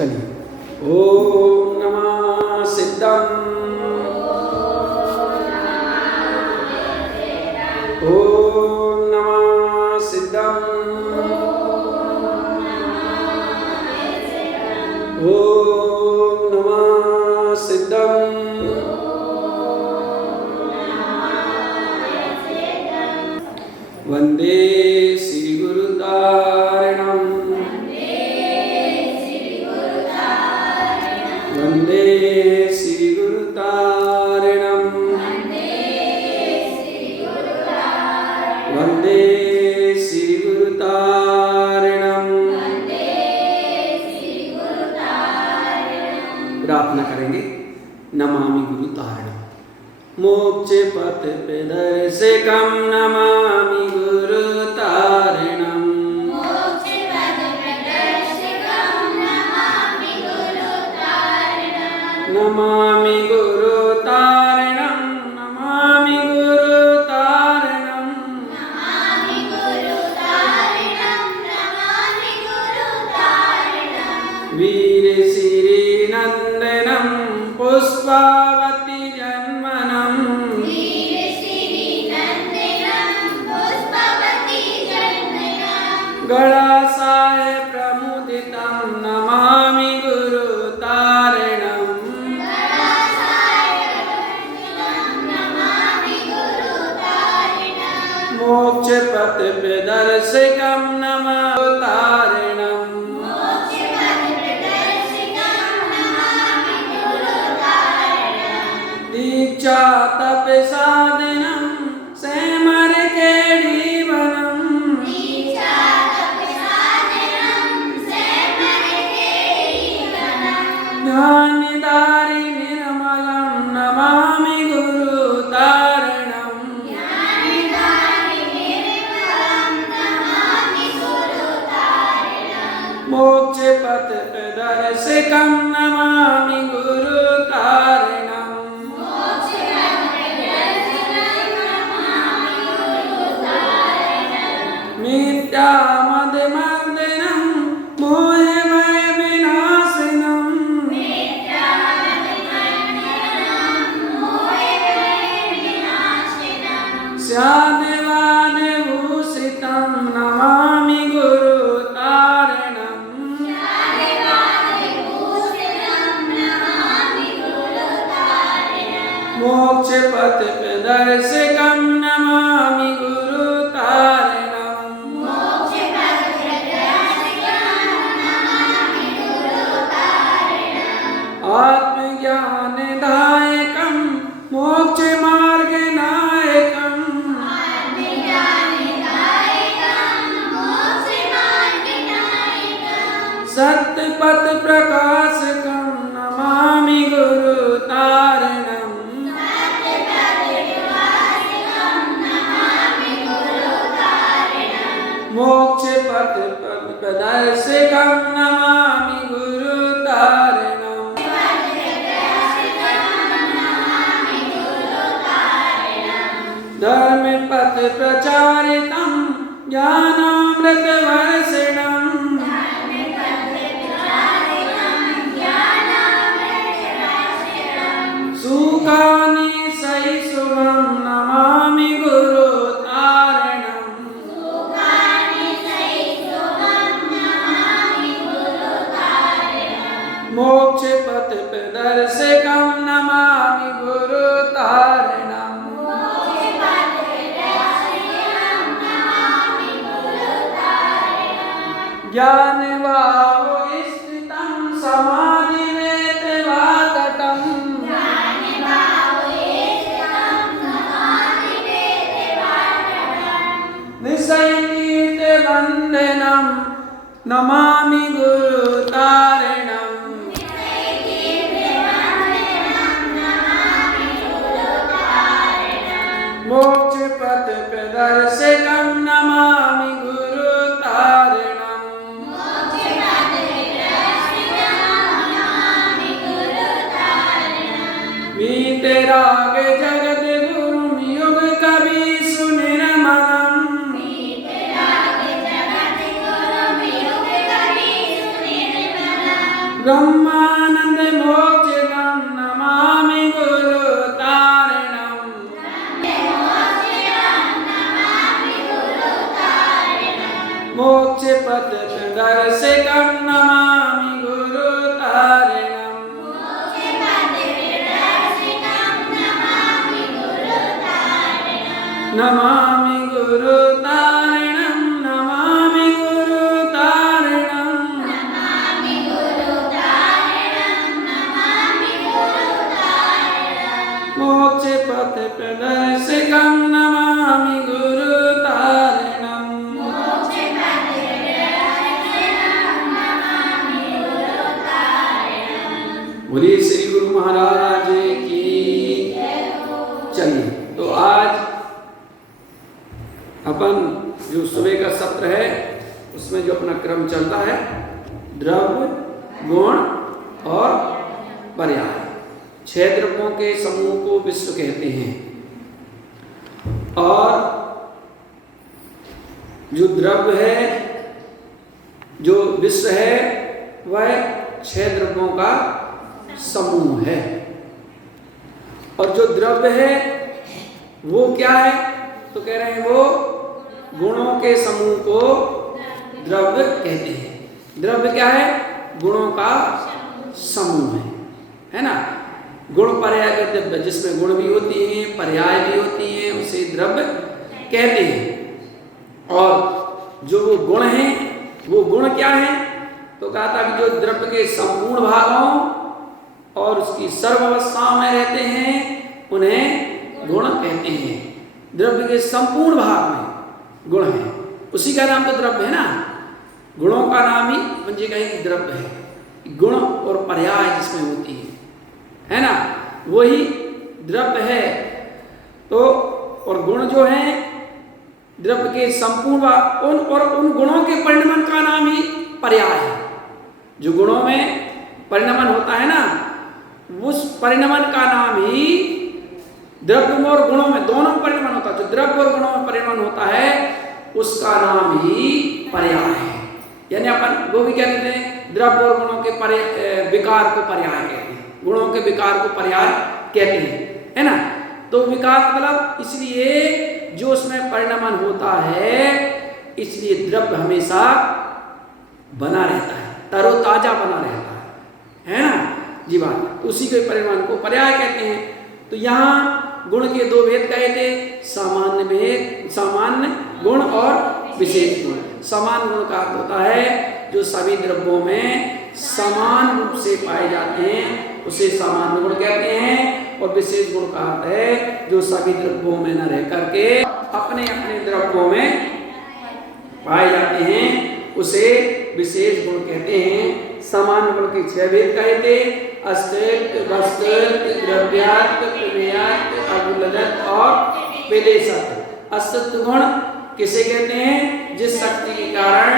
चलिए। ओम नमः सिद्धम, ओम नमः सिद्धम, ओम नमः सिद्धम। वंदे श्री गुरुतारणम, वंदे श्री गुरुतारणम, वंदे श्री गुरुतारणम। प्रार्थना करेंगे। नमामि गुरुतारणम। मोक्ष पथ प्रदर्शकम नमामि गुरुतारणम, नमामि गुरुतारणम, नमामि गुरुतारणम। वीर श्री नंदनम पुष्पावती जन्मनम, गणासाय प्रमुदितं नमामि गुरुतारणम, मोक्ष पथ प्रदर्शकं नमामि गुरुतारणम, दीक्षा तप साधनम सेमर केडीवनम, ध्यानधारी निर्मलं नमामि गुरुतारणम, मोक्ष पथ प्रदर्शकं नमामि गुरुतारणम, मिथ्यामदमर्दनं मोहमय विनाशनम्, स्याद्वादभूषितं नमामि गुरुतारणम, मोक्ष पथ प्रदर्शकं नमामि गुरुतारणम, आत्मज्ञानदायकं मोक्षमार्गनायकं, सत्यपथ प्रकाशकं नमामि गुरुतारणम, मोक्ष पथ प्रदर्शकं नमामि गुरुतारणम, धर्म पथ प्रचारितं ज्ञानामृत वर्षणम्, सुखानि सैशुवं नमामि गुरुतारणम, मोक्ष पथ प्रदर्शकं नमामि गुरुतारणम, ज्ञानभावस्थितं समाधिवेतवातटं, निशैतीर्थवन्दनं नमामि गुरुतारणम, मोक्ष पथ प्रदर्शकं नमामि गुरुतारणम, वीतराग जगत गुरुं युग कवि सुनिर्मलम्, ब्रह्मानंद मोक्षदं नमामि गुरु तारिणम् मोक्ष पथ प्रदर्शकं नमामि गुरु तारिणम् नमामि गुरु तारिणम् नमामि गुरु तारिणम् मोक्ष पथ प्रदर्शकं नमामि गुरु तारिणम् बोलिए श्री गुरु महाराज की। चलिए तो आज अपन जो सुबह का सत्र है उसमें जो अपना क्रम चलता है द्रव्य गुण और पर्याय, 6 द्रव्यों के समूह को विश्व कहते हैं। और जो द्रव्य है जो विश्व है वह 6 द्रव्यों का समूह है। और जो द्रव्य है वो क्या है तो कह रहे हैं वो गुणों के समूह को द्रव्य कहते हैं। द्रव्य क्या है? गुणों का समूह है ना। गुण पर्याय द्रव्य, जिसमें गुण भी होती हैं पर्याय भी होती हैं, उसे द्रव्य कहते हैं। और जो वो गुण हैं वो गुण क्या है तो कहा था कि जो द्रव्य के संपूर्ण भागों और उसकी सर्वावस्थाओं में रहते हैं उन्हें गुण कहते हैं। द्रव्य के संपूर्ण भाग में गुण है, उसी का नाम तो द्रव्य है ना। गुणों का नाम ही मुझे कहें द्रव्य है। गुण और पर्याय जिसमें होती है ना, वही द्रव्य है। तो और गुण जो है द्रव्य के संपूर्ण उन गुणों के परिणमन का नाम ही पर्याय है। जो गुणों में परिणमन होता है ना, उस परिणमन का नाम ही द्रव्य और गुणों में दोनों परिणमन होता है। जो द्रव्य और गुणों में परिणमन होता है उसका नाम ही पर्याय है। यानी अपन वो भी क्या कहते हैं, द्रव्य और गुणों के विकार को पर्याय कहते हैं, गुणों के विकार को पर्याय कहते हैं, है ना। तो विकार मतलब इसलिए जो उसमें परिणमन होता है, इसलिए द्रव्य हमेशा बना रहता है, तरोताजा बना रहता है ना जी बात। उसी के परिणमन को पर्याय कहते हैं। तो यहाँ गुण के 2 भेद कहे थे, सामान्य भेद, सामान्य गुण और विशेष गुण। समान गुण का अर्थ होता है जो सभी द्रव्यों में समान रूप से पाए जाते हैं, उसे सामान्य गुण कहते हैं। और विशेष गुण का अर्थ है जो सभी द्रव्यों में न रह करके अपने अपने द्रव्यों में पाए जाते हैं, उसे विशेष गुण कहते हैं। समान गुण के 6 भेद कहे थे, अस्तित्व, वस्तुत्व, द्रव्यात्व, प्रमेयात्व, अगुलजत और विलेशत। अस्तित्व गुण किसे कहते हैं? जिस शक्ति के कारण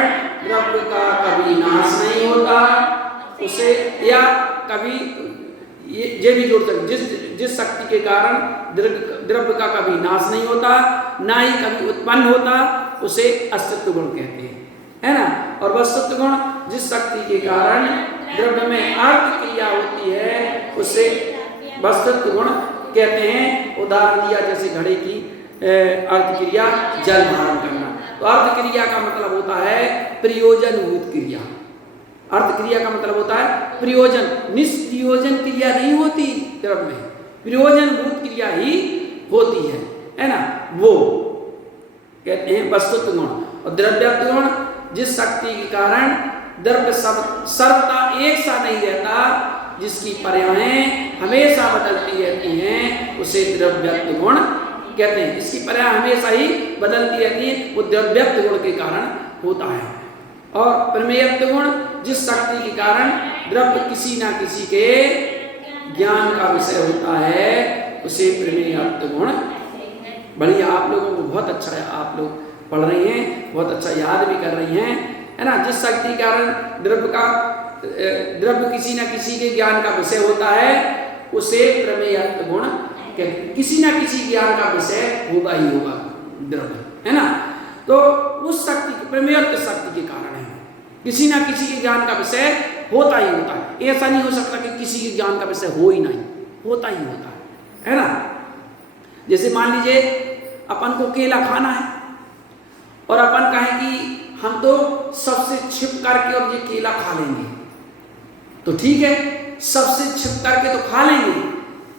द्रव्य का कभी नाश नहीं होता उसे, या कभी ये भी जोड़ सकते, जिस शक्ति के कारण द्रव्य का कभी नाश नहीं होता ना ही कभी उत्पन्न होता, उसे अस्तित्व गुण कहते हैं, है ना। और वस्तुत्व गुण जिस शक्ति के कारण द्रव्य में अर्थ क्रिया होती है उसे वस्तुत्व गुण कहते हैं। उदाहरण दिया जैसे घड़े की अर्थ क्रिया जल धारण करना। तो अर्थ क्रिया का मतलब होता है प्रयोजनभूत क्रिया। अर्थ क्रिया का मतलब होता है प्रयोजन, निष्प्रयोजन क्रिया नहीं होती द्रव्य में, प्रयोजनभूत क्रिया ही होती है ना, वो कहते हैं वस्तुत्व गुण। और द्रव्यत्व गुण जिस शक्ति के कारण द्रव्य सर्वदा एक सा नहीं रहता, जिसकी पर्यायें हमेशा बदलती रहती हैं, उसे द्रव्यत्व गुण कहते हैं। इसकी पर्याय हमेशा ही बदलती रहती है, वो द्रव्यत्व गुण के कारण होता है। और प्रमेयत्व गुण जिस शक्ति के कारण द्रव्य किसी ना किसी के ज्ञान का विषय होता है, उसे प्रमेयत्व गुण। बढ़िया, आप लोगों को बहुत अच्छा है, आप लोग पढ़ रही हैं, बहुत अच्छा याद भी कर रही हैं, है ना। जिस शक्ति के कारण द्रव्य किसी ना किसी के ज्ञान का विषय होता है, उसे प्रमेयत्व गुण कहते हैं। किसी ना किसी ज्ञान का विषय होगा ही होगा द्रव्य, है ना। तो उस शक्ति, प्रमेयत्व शक्ति के कारण है, किसी ना किसी के ज्ञान का विषय होता ही होता है। ऐसा नहीं हो सकता कि किसी के ज्ञान का विषय हो ही नहीं, होता ही होता है ना। जैसे मान लीजिए अपन को केला खाना है और अपन कहें कि हम तो सबसे छिप करके और ये केला खा लेंगे, तो ठीक है, सबसे छिप करके तो खा लेंगे,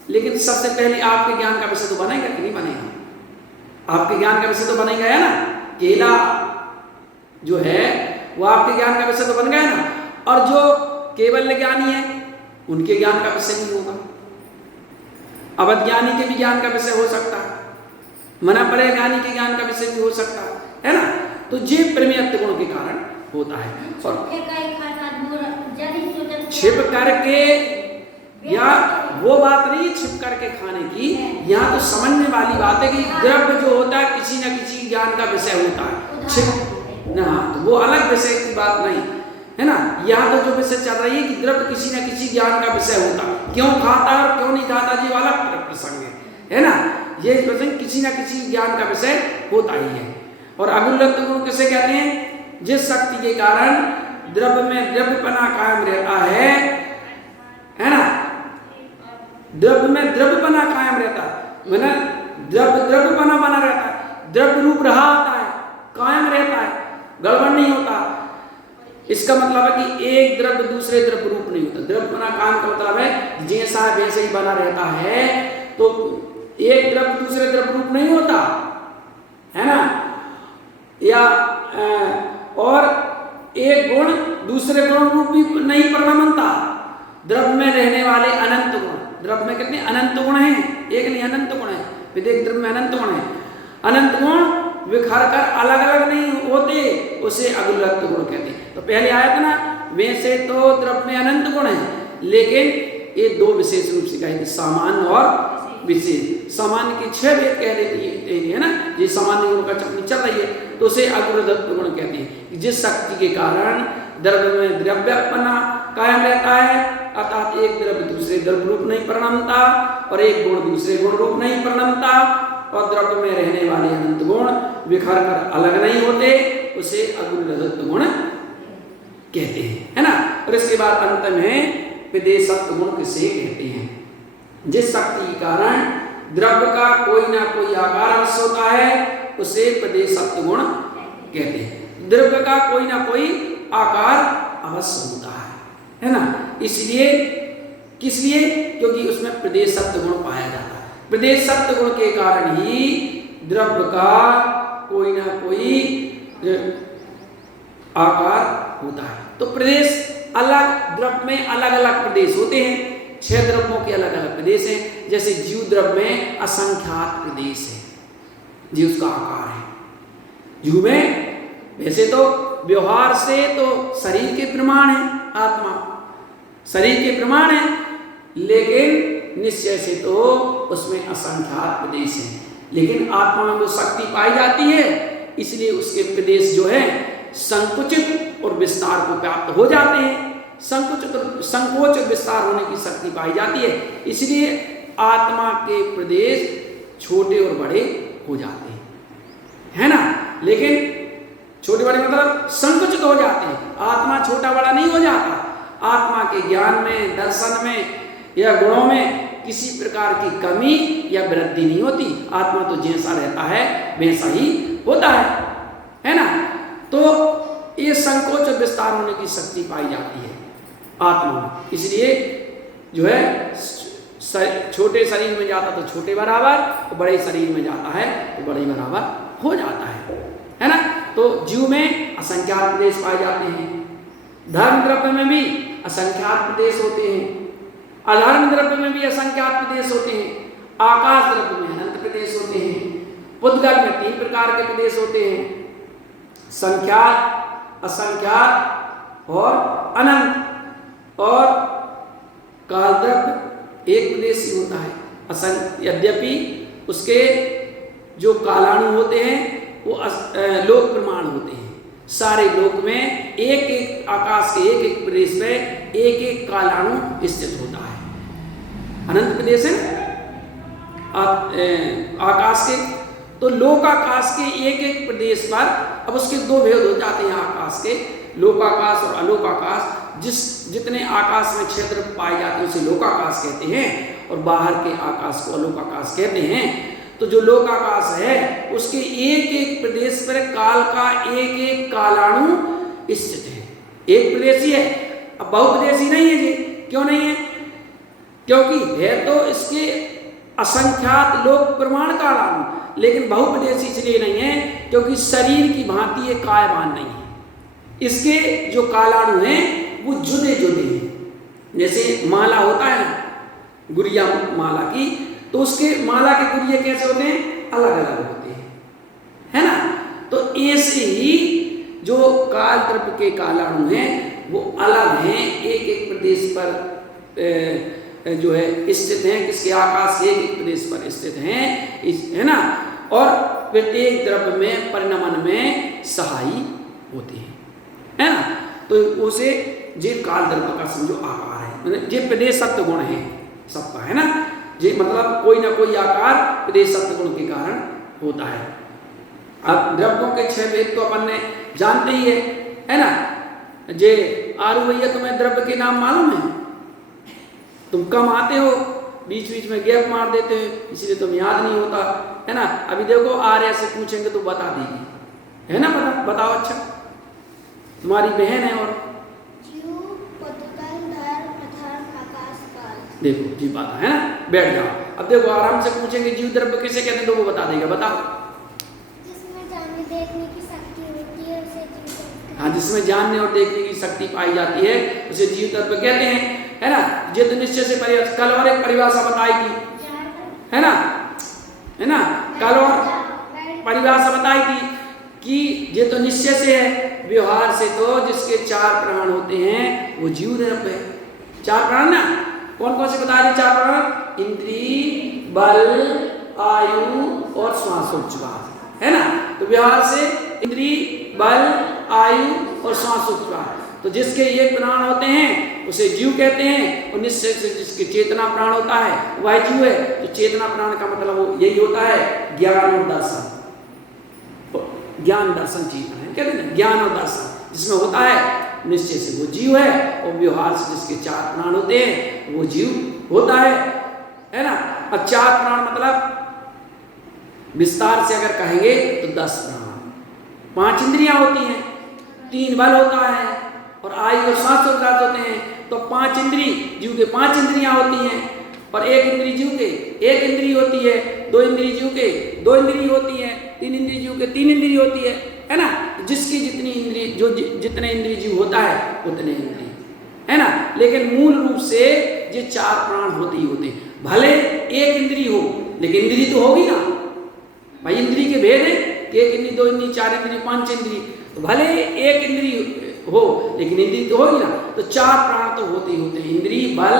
लेकिन सबसे पहले आपके ज्ञान का विषय तो बनेगा कि नहीं बनेगा? आपके ज्ञान का विषय तो बनेगा है ना। केला जो है वो आपके ज्ञान का विषय तो बन गया ना, और जो केवल ज्ञानी है उनके ज्ञान का विषय नहीं होगा। अवज्ञानी के भी ज्ञान का विषय हो सकता है, मना परे ज्ञानी के ज्ञान का विषय भी हो सकता है ना। तो ये प्रमेयत्व गुण के कारण होता है। और छिप करके, या वो बात नहीं छिप करके खाने की, यहाँ तो समझने वाली बात है कि द्रव्य जो होता है किसी न किसी ज्ञान का विषय होता है। छिप ना, तो वो अलग विषय की बात नहीं है ना। यहाँ तो जो विषय चल रही है कि द्रव्य किसी न किसी ज्ञान का विषय होता है, क्यों खाता है और क्यों नहीं खाता ये वाला प्रसंग है ना। ये प्रसंग किसी न किसी ज्ञान का विषय होता ही है। और अगुल्लत्व गुण किसे कहते हैं? जिस शक्ति के कारण द्रव्य में द्रव्यपना कायम रहता है ना। द्रव्य में द्रव्यपना कायम रहता है, मैंने द्रव्यपना बना रहता है, द्रव्य रूप रहा होता है, कायम रहता है, गड़बड़ नहीं होता। इसका मतलब है कि एक द्रव्य दूसरे द्रव्य रूप नहीं होता। द्रव्यपना कायम का मतलब है जैसा वैसे ही बना रहता है, तो एक द्रव्य दूसरे द्रव्य रूप नहीं होता है ना। या और एक गुण दूसरे गुण रूप भी नहीं परिणमता। द्रव्य में रहने वाले अनंत गुण, द्रव्य में कितने अनंत गुण हैं? एक नहीं, अनंत गुण है। विदेक द्रव्य में अनंत गुण है। अनंत गुण विखर कर अलग अलग नहीं होते, उसे अगुल्लत्व गुण कहते हैं। तो पहले आया था ना, वैसे तो द्रव्य में अनंत गुण है, लेकिन ये दो विशेष रूप से कहेंगे, सामान्य और विशेष। सामान्य की 6 भेद कह देती है ना, ये सामान्य गुण का चपनी चल रही है, तो उसे अगुल्लत्व गुण कहते हैं। जिस शक्ति के कारण द्रव्य में द्रव्यपना कायम रहता है, अर्थात एक द्रव्य दूसरे द्रव्य रूप नहीं परिणमता और एक गुण दूसरे गुण रूप नहीं परिणमता, और द्रव्य में रहने वाले अनंत गुण विखर कर अलग नहीं होते, उसे अगुल्लत्व गुण कहते हैं, है ना। और इसके बाद अंत में विदेशत्व गुण किसे कहते हैं? जिस शक्ति के कारण द्रव्य का कोई ना कोई आकार अवश्य होता है, उसे प्रदेशत्व गुण कहते हैं। द्रव्य का कोई ना कोई आकार अवश्य होता है ना। इसलिए किस लिए? क्योंकि उसमें प्रदेशत्व गुण पाया जाता है। प्रदेशत्व गुण के कारण ही द्रव्य का कोई ना कोई आकार होता है। तो प्रदेश अलग, द्रव्य में अलग अलग प्रदेश होते हैं। 6 द्रव्यों के अलग अलग प्रदेश हैं। जैसे जीव द्रव्य में असंख्यात प्रदेश है, जीव उसका आकार है। जीव में वैसे तो व्यवहार से तो शरीर के प्रमाण है, आत्मा शरीर के प्रमाण है, लेकिन निश्चय से तो उसमें असंख्यात प्रदेश है। लेकिन आत्मा में वो शक्ति पाई जाती है, इसलिए उसके प्रदेश जो है संकुचित और विस्तार को प्राप्त हो जाते हैं। संकोच और विस्तार होने की शक्ति पाई जाती है, इसलिए आत्मा के प्रदेश छोटे और बड़े हो जाते हैं, है ना। लेकिन छोटे बड़े मतलब संकुचित हो जाते हैं, आत्मा छोटा बड़ा नहीं हो जाता। आत्मा के ज्ञान में, दर्शन में या गुणों में किसी प्रकार की कमी या वृद्धि नहीं होती। आत्मा तो जैसा रहता है वैसा ही होता है ना। तो ये संकोच और विस्तार होने की शक्ति पाई जाती है आत्मा में, इसलिए जो है छोटे शरीर में जाता तो छोटे बराबर, तो बड़े शरीर में जाता है तो बड़े बराबर हो जाता है ना। तो जीव में असंख्यात प्रदेश पाए जाते हैं। धर्म द्रव्य में भी असंख्यात प्रदेश होते हैं, अधर्म द्रव्य में भी असंख्यात प्रदेश होते हैं, आकाश द्रव्य में अनंत प्रदेश होते हैं, पुद्गल में 3 प्रकार के प्रदेश होते हैं, संख्यात, असंख्यात और अनंत। और काल द्रव्य एक प्रदेश ही होता है। यद्यपि उसके जो कालाणु होते हैं वो लोक प्रमाण होते हैं। सारे लोक में एक एक आकाश के एक एक प्रदेश में एक एक कालाणु स्थित होता है। अनंत प्रदेश है आकाश के, तो लोकाकाश के एक एक प्रदेश पर अब उसके 2 भेद हो जाते हैं आकाश के, लोकाकाश और अलोकाकाश। जितने आकाश में क्षेत्र पाए जाते हैं उसे लोकाकाश कहते हैं, और बाहर के आकाश को अलोकाकाश कहते हैं। तो जो लोकाकाश है उसके एक एक प्रदेश पर काल का एक एक कालाणु स्थित है। एक प्रदेशी है, अब बहुप्रदेशी नहीं है जी। क्यों नहीं है? क्योंकि है तो इसके असंख्यात लोक प्रमाण कालाणु, लेकिन बहुप्रदेशी इसलिए नहीं है क्योंकि शरीर की भांति ये कायवान नहीं है। इसके जो कालाणु हैं वो जुदे जुदे हैं। जैसे माला होता है ना, गुड़िया माला की, तो उसके माला के गुड़िया कैसे होते हैं? अलग अलग होते हैं, है ना। तो ऐसे ही जो काल द्रव्य के कालाणु हैं वो अलग हैं, एक एक प्रदेश पर जो है स्थित हैं। किसके? आकाश के एक एक प्रदेश पर स्थित हैं, है ना। और प्रत्येक द्रव्य में परिणमन में सहायी होते हैं, है ना। तो उसे जे काल द्रव्य का समझो आकार है, मतलब जे प्रदेश सत्व गुण है सबका, है ना। जे मतलब कोई ना कोई आकार प्रदेश सत्व गुण के कारण होता है। अब द्रव्यों के 6 भेद तो अपन ने जानते ही है ना। जे आरू भैया तुम्हें द्रव्य के नाम मालूम है? तुम कम आते हो, बीच बीच में गैप मार देते हो, इसलिए तुम याद नहीं होता, है ना। अभी देखो आर्या से पूछेंगे तो बता देगी, है ना। बताओ अच्छा, तुम्हारी बहन है। और देखो जी बात है ना, बैठ जाओ। अब देखो आराम से पूछेंगे जीव द्रव्य किसे कहते हैं तो वो बता देगा। बताओ। जिसमें जानने देखने की शक्ति होती है उसे जीव द्रव्य। हाँ, जिसमें जानने और देखने की शक्ति पाई जाती है उसे जीव द्रव्य कहते हैं, है ना। जित निश्चय से कल और एक परिभाषा बताई थी, है ना, है ना। कल और परिभाषा बताई थी कि ये तो निश्चय से है, व्यवहार से तो जिसके 4 प्राण होते हैं वो जीव द्रव्य है। 4 प्राण ना, कौन कौन से बता रहे? 4 प्राण, इंद्रिय, बल, आयु और श्वासोच्छ्वास, है ना। तो व्यवहार से इंद्रिय, बल, आयु और श्वासोच्छ्वास, तो जिसके ये प्राण होते हैं उसे जीव कहते हैं। और निश्चय से जिसके चेतना प्राण होता है वह जीव है। तो चेतना प्राण का मतलब यही होता है ज्ञान और दर्शन। ज्ञान दर्शन चेतना है, कहते हैं ज्ञान और दर्शन जिसमें होता है निश्चय से वो जीव है, और व्यवहार से जिसके 4 प्राण होते हैं वो जीव होता है ना। अब 4 प्राण मतलब विस्तार से अगर कहेंगे तो 10 प्राण, 5 इंद्रियां होती हैं, 3 बल होता है और आयु और श्वासोच्छ्वास होते हैं। तो 5 इंद्रिय जीव के 5 इंद्रियां होती हैं, और 1 इंद्रिय जीव के 1 इंद्रिय होती है, 2 इंद्रिय जीव के 2 इंद्रिय होती है, 3 इंद्रिय जीव के 3 इंद्रिय होती है ना। जिसकी जितनी इंद्रिय जो जितने इंद्रिय जीव होता है उतने इंद्रिय, है ना। लेकिन मूल रूप से ये 4 प्राण होते ही होते हैं। भले 1 इंद्रिय हो लेकिन इंद्रिय तो होगी ना भाई। इंद्रिय के भेद है कि 1 इंद्रिय, 2 इंद्रिय, 4 इंद्रिय, 5 इंद्रिय, तो भले 1 इंद्रिय हो लेकिन इंद्रिय तो होगी ना। तो 4 प्राण तो होते ही होते हैं, इंद्रिय, बल,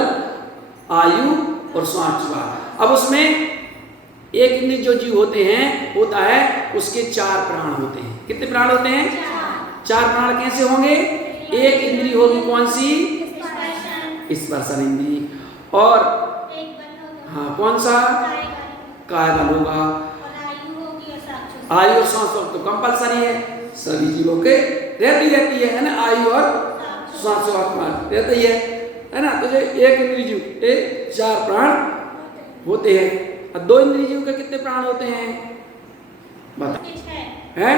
आयु और श्वासोच्छ्वास। अब उसमें 1 इंद्रिय जो जीव होते हैं होता है उसके 4 प्राण होते हैं। कितने प्राण होते हैं? 4 प्राण कैसे होंगे? 1 इंद्रिय होगी कौन सी? स्पर्शन इंद्रिय, और हाँ कौन सा? काय बल होगा, आयु और श्वासोच्छ्वास तो कंपलसरी है, सभी जीवों के रहती है ना। आयु और श्वासोच्छ्वास रहता ही है ना। तो जो 1 इंद्रिय जीव 4 प्राण होते हैं। और 2 इंद्रिय जीव के कितने प्राण होते हैं? बताओ। है?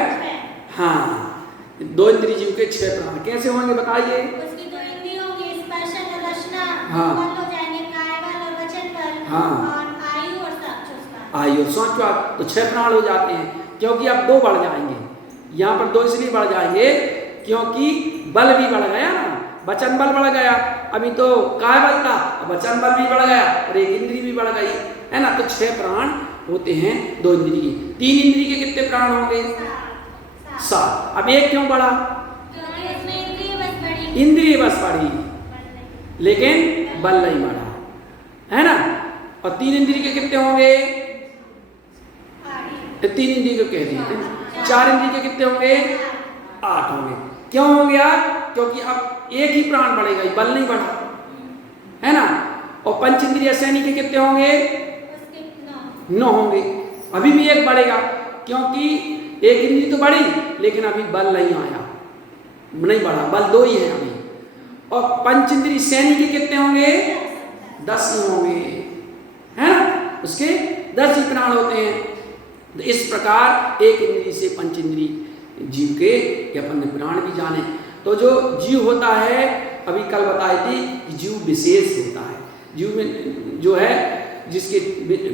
हाँ, 2 इंद्रिय जीव के 6 प्राण कैसे होंगे बताइए? उसकी 2 इंद्रिय होंगी, स्पर्शन और रसना, हाँ, बल हो जाएंगे, काय बल और वचन बल, हाँ, और आयु और श्वासोच्छ्वास। आयु और श्वासोच्छ्वास, तो 6 प्राण हो जाते हैं। क्योंकि अब 2 बढ़ जाएंगे, यहाँ पर 2 इसलिए बढ़ जाएंगे क्योंकि बल भी बढ़ गया ना, वचन बल बढ़ गया। अभी तो काय बल था, वचन बल भी बढ़ गया और 1 इंद्रिय भी बढ़ गई, है ना। तो 6 प्राण होते हैं 2 इंद्रिय। 3 इंद्रिय के कितने प्राण होंगे? 7। अब 1 क्यों बढ़ा? इंद्रिय बस बढ़ी लेकिन बल नहीं बढ़ा, है ना। और 3 इंद्रिय के कितने होंगे? 3 इंद्रिय को कह दिए। 4 इंद्रिय के कितने होंगे? 8 होंगे। क्यों होंगे 8? क्योंकि अब 1 ही प्राण बढ़ेगा, बल नहीं बढ़ा, है ना। और पंचेंद्रिय सैनी के कितने होंगे? 9 होंगे। अभी भी 1 बढ़ेगा क्योंकि 1 इंद्रिय तो बढ़ी लेकिन अभी बल नहीं आया, नहीं बढ़ा, बल 2 ही है अभी। और पंचेंद्रिय सैनी के कितने होंगे? 10 ही होंगे, है ना? उसके 10 ही प्राण होते हैं। तो इस प्रकार एक इंद्रिय से पंचेंद्रिय जीव के अपन ने प्राण भी जाने। तो जो जीव होता है, अभी कल बताई थी कि जीव विशेष होता है। जीव में जो है जिसके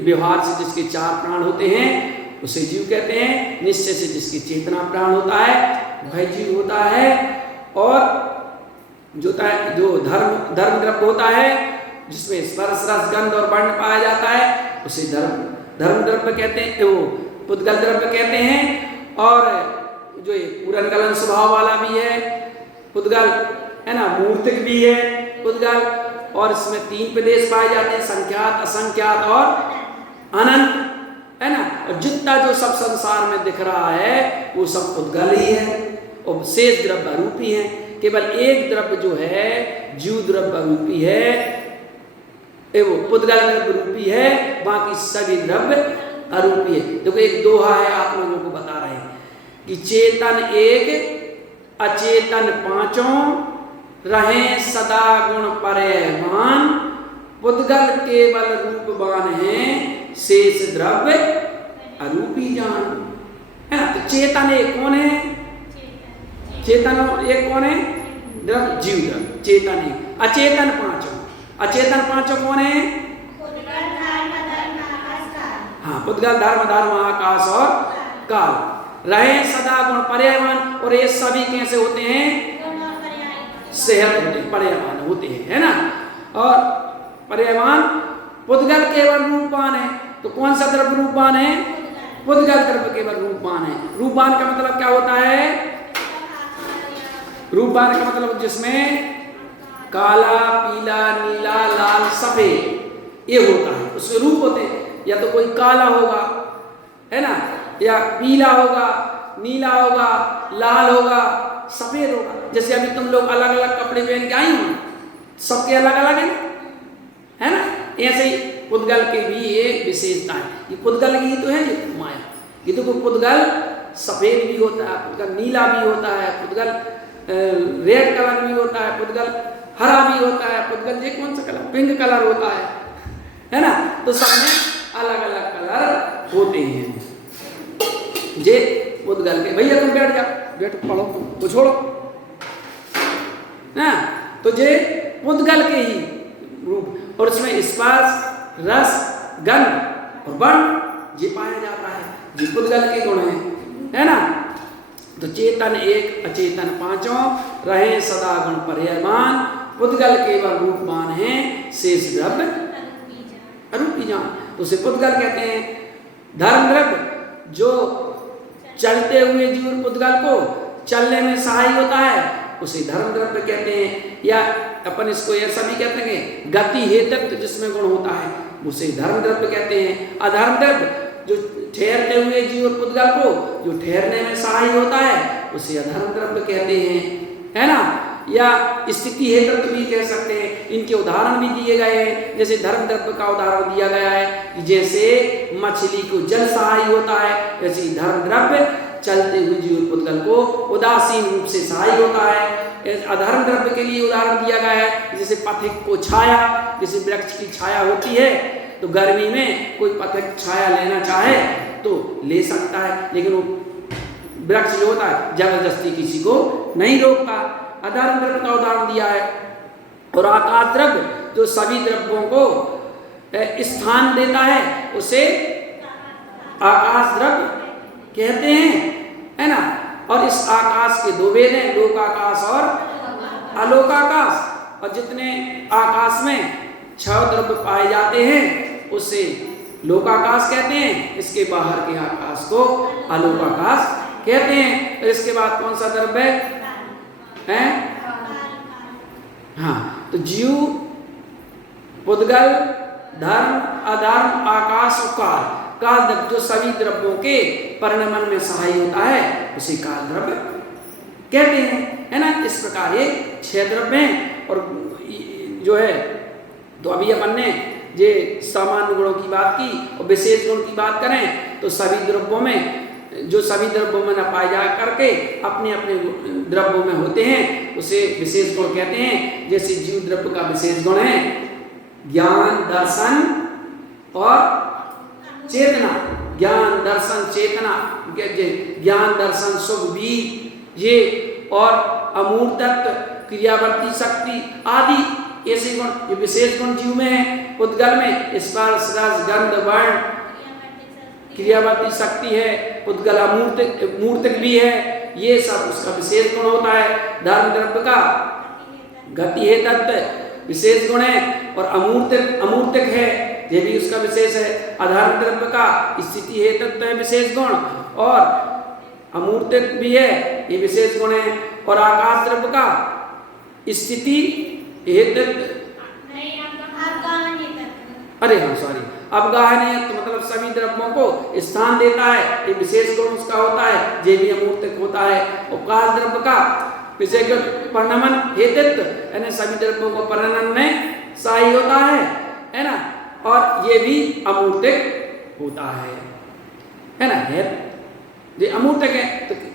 व्यवहार से जिसके 4 प्राण होते हैं उसे जीव कहते हैं। निश्चय से जिसकी चेतना प्राण होता है वह जीव होता है। और जो धर्म द्रव्य होता है जिसमें स्पर्श रस गंध और वर्ण पाया जाता है उसे धर्म द्रव्य कहते हैं, वो पुद्गल द्रव्य कहते हैं। और जो ये पूरन गलन स्वभाव वाला भी है पुद्गल, है ना, मूर्तिक भी है पुद्गल। और इसमें 3 प्रदेश पाए जाते हैं, संख्यात, असंख्यात और अनंत, है ना। और जितना जो सब संसार में दिख रहा है वो सब पुद्गल ही है और शेष द्रव्य अरूपी है। केवल एक द्रव्य जो है जीव द्रव्य अरूपी है, वो पुद्गल द्रव्य रूपी है, बाकी सभी द्रव्य अरूपी है। देखो एक दोहा है, आप लोगों को बता रहे हैं कि चेतन एक अचेतन पांचों रहे सदा गुण पर्ययमान, पुद्गल केवल रूपवान है शेष द्रव्य अरूपी जान, है ना। तो चेतन एक कौन है? चेतन एक कौन है? द्रव्य जीव द्रव्य चेतन एक। अचेतन पांचों, अचेतन पांचों कौन है? हाँ, पुद्गल धर्म धर्म आकाश और काल। रहे सदा गुण पर्ययमान, और ये सभी कैसे होते हैं? सेहत होते हैं, पर्ययमान होते हैं, है ना। और पर्ययमान पुद्गल केवल रूपवान है। तो कौन सा द्रव्य रूपवान है? पुद्गल द्रव्य केवल रूपवान है। रूपवान का मतलब क्या होता है? रूपवान का मतलब जिसमें काला, पीला, नीला, लाल, सफेद ये होता है, उसके रूप होते हैं। या तो कोई काला होगा, है ना, या पीला होगा, नीला होगा, लाल होगा, सफेद होगा। जैसे अभी तुम लोग अलग अलग कपड़े पहन के आई हो, सबके अलग अलग है ना। ऐसे ही पुद्गल के भी एक विशेषता है। ये पुद्गल की तो है ये माया। ये तो पुद्गल सफेद भी होता है, पुद्गल नीला भी होता है, पुद्गल रेड कलर भी होता है, पुद्गल हरा भी होता है, पुद्गल ये कौन सा कलर? पिंक कलर होता है ना। तो सब में अलग अलग कलर होते हैं। जे पुद्गल के, भैया तुम बैठ जा, बैठ पढ़ो, तो छोड़ो ना। तो जे पुद्गल के ही रूप, और उसमें स्पर्श रस गंध और वर्ण ये पाया जाता है, ये पुद्गल के गुण है ना। तो चेतन एक अचेतन पांचों रहे सदा गुण पर्ययमान, पुद्गल केवल रूपवान है शेष द्रव्य अरूपी जान। तो उसे पुद्गल कहते हैं। धर्म द्रव्य जो चलते हुए जीव पुद्गल को चलने में सहाय होता है उसे धर्म द्रव्य कहते हैं। या अपन इसको ऐसा भी कहते हैं गति हेतु जिसमें गुण होता है उसे धर्म द्रव्य कहते हैं। अधर्म द्रव्य जो ठहरते हुए जीव पुद्गल को जो ठहरने में सहाय होता है उसे अधर्म द्रव्य कहते हैं, है ना। या स्थिति हेतु भी कह सकते हैं। इनके उदाहरण भी दिए गए हैं। जैसे धर्म द्रव्य का उदाहरण दिया गया है कि जैसे मछली को जल सहाय होता है, वैसे धर्म द्रव्य चलते हुए जीव पुद्गल को उदासीन रूप से सहाय होता है। अधर्म द्रव्य के लिए उदाहरण दिया गया है जैसे पथिक को छाया, जैसे वृक्ष की छाया होती है तो गर्मी में कोई पथिक छाया लेना चाहे तो ले सकता है, लेकिन वो वृक्ष जो होता है जबरदस्ती किसी को नहीं रोकता। अधर्म द्रव्य का उदाहरण दिया है। और आकाश द्रव्य जो सभी द्रव्यों को स्थान देता है उसे आकाश द्रव्य कहते हैं, है ना। और इस आकाश के 2 भेद हैं, लोकाकाश और अलोकाकाश। और जितने आकाश में 6 द्रव्य पाए जाते हैं उसे लोकाकाश कहते हैं। इसके बाहर के आकाश को अलोकाकाश कहते हैं। और इसके बाद कौन सा द्रव्य है? हाँ, तो जीव पुद्गल धर्म अधर्म आकाश और काल। काल द्रव्य जो सभी द्रव्यों के परिणमन में सहाय होता है उसे काल द्रव्य कहते हैं, है ना। इस प्रकार ये 6 द्रव्य हैं। और जो है तो अभी अपन ने ये सामान्य गुणों की बात की और विशेष गुण की बात करें तो सभी द्रव्यों में जो सभी द्रव्यों में न पाए जा करके अपने अपने द्रव्यों में होते हैं, उसे विशेष गुण कहते हैं। जैसे जीव द्रव्य का विशेष गुण है ज्ञान, दर्शन और चेतना। ज्ञान, दर्शन, चेतना, ज्ञान, दर्शन, सुख भी ये, और अमूर्तत्व, क्रियावर्ती शक्ति आदि ऐसे गुण, ये विशेष गुण जीव में है। उद्गल में स्पर्श, रस, गंध, वर्ण, क्रियावर्ती शक्ति है। उद्गल मूर्तिक भी है। ये सब उसका विशेष गुण होता है। धर्म द्रव्य का गति है तत्व विशेष गुण है, और अमूर्तिक है, ये भी उसका विशेष है। अधर्म द्रव्य का स्थिति है तत्व है विशेष गुण, और अमूर्तिक भी है, ये विशेष गुण है। और आकाश द्रव्य का स्थिति हेतु, अरे हाँ सॉरी, अवगाहनीय मतलब सभी द्रव्यों को स्थान देता है, ये विशेष गुण उसका होता है, ये भी अमूर्तिक होता है। और काल द्रव्य का विशेष परिणमन हेतुत्व, यानी सभी द्रव्यों को परिणमन में सहायक होता है ना, और ये भी अमूर्तिक होता है ना। है ये अमूर्तिक है,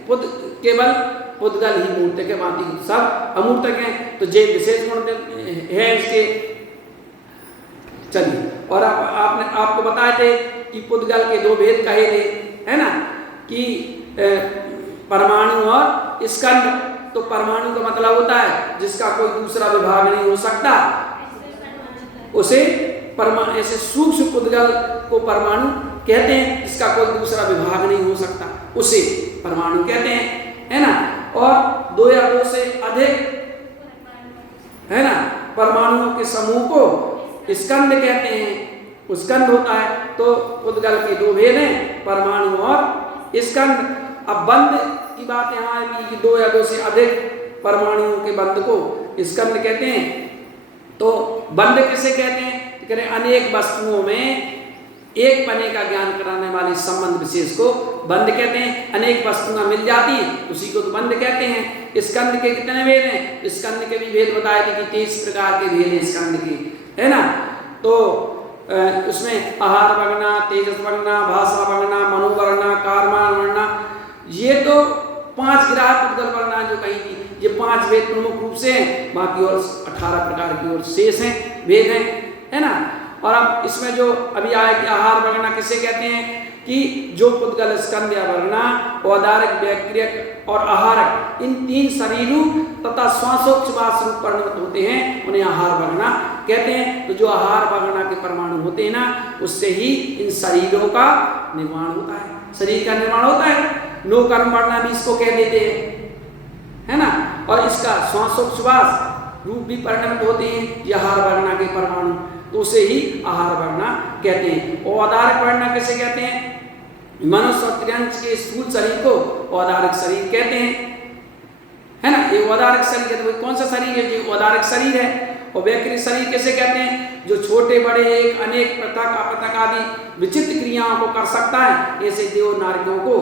तो केवल पुद्गल ही मूर्तिक है, बाकी सब अमूर्तिक हैं। तो ये विशेष गुण है इसके। चलिए, और आपको बताए थे कि पुद्गल के दो भेद कहे थे, है ना, कि परमाणु और स्कंध। तो परमाणु का मतलब होता है जिसका कोई दूसरा विभाग नहीं हो सकता, उसे परमाणु, ऐसे सूक्ष्म पुद्गल को परमाणु कहते हैं, जिसका कोई दूसरा विभाग नहीं हो सकता, उसे परमाणु कहते हैं, है ना। और दो या दो से अधिक, है ना, परमाणुओं के समूह को स्कंद कहते हैं, स्कंद होता है। तो पुद्गल के दो भेद हैं, परमाणु और स्कंद। अब बंध की बात यहाँ है कि दो या दो से अधिक परमाणुओं के बंध को स्कंद कहते हैं। तो बंध किसे कहते हैं? कह रहे अनेक वस्तुओं में एक पने का ज्ञान कराने वाले संबंध विशेष को बंध कहते हैं। अनेक वस्तुएं मिल जाती हैं, उसी को तो बंध कहते हैं। स्कंद के कितने भेद हैं? स्कंद के भी भेद बताए थे कि 23 प्रकार के भेद हैं स्कंद के, है ना। तो उसमें आहार वर्णना, तेजस वर्णना, भाषा वर्णना, मनोवर्णना, कार्मा वर्णना, ये तो 5 ग्राहक पुद्गल वर्णना जो कही थी, ये 5 भेद प्रमुख रूप से हैं, बाकी और 18 प्रकार की और शेष हैं, भेद हैं, है ना। और अब इसमें जो अभी आया कि आहार वर्णना किसे कहते हैं, कि जो पुद्गल, स्कंद या वर्णना, औदारिक, व्यक्रियक और आहारक, इन 3 शरीरों तथा श्वासोच्छ्वास रूप परिणत होते हैं, उन्हें आहार वर्णना कहते हैं। तो जो आहार वर्णना के परमाणु होते हैं ना, उससे ही इन शरीरों का निर्माण होता है, शरीर का निर्माण होता है। नो कर्म वर्णना भी इसको कह देते हैं, है ना। और इसका श्वासोच्छ्वास रूप भी परिणत होते हैं ये आहार वर्णना के परमाणु, तो उसे ही आहार वर्णना कहते हैं। और औदारिक वर्णना किसे कहते हैं? मनुष्य और त्रियंश के स्थूल शरीर को औदारिक शरीर कहते हैं, है ना। ये औदारिक शरीर है, तो कौन सा शरीर है? जो औदारिक शरीर है। और व्यक्रिक शरीर किसे कहते हैं? जो छोटे बड़े एक अनेक पृथक अपृथक आदि विचित्र क्रियाओं को कर सकता है, ऐसे देव नारियों को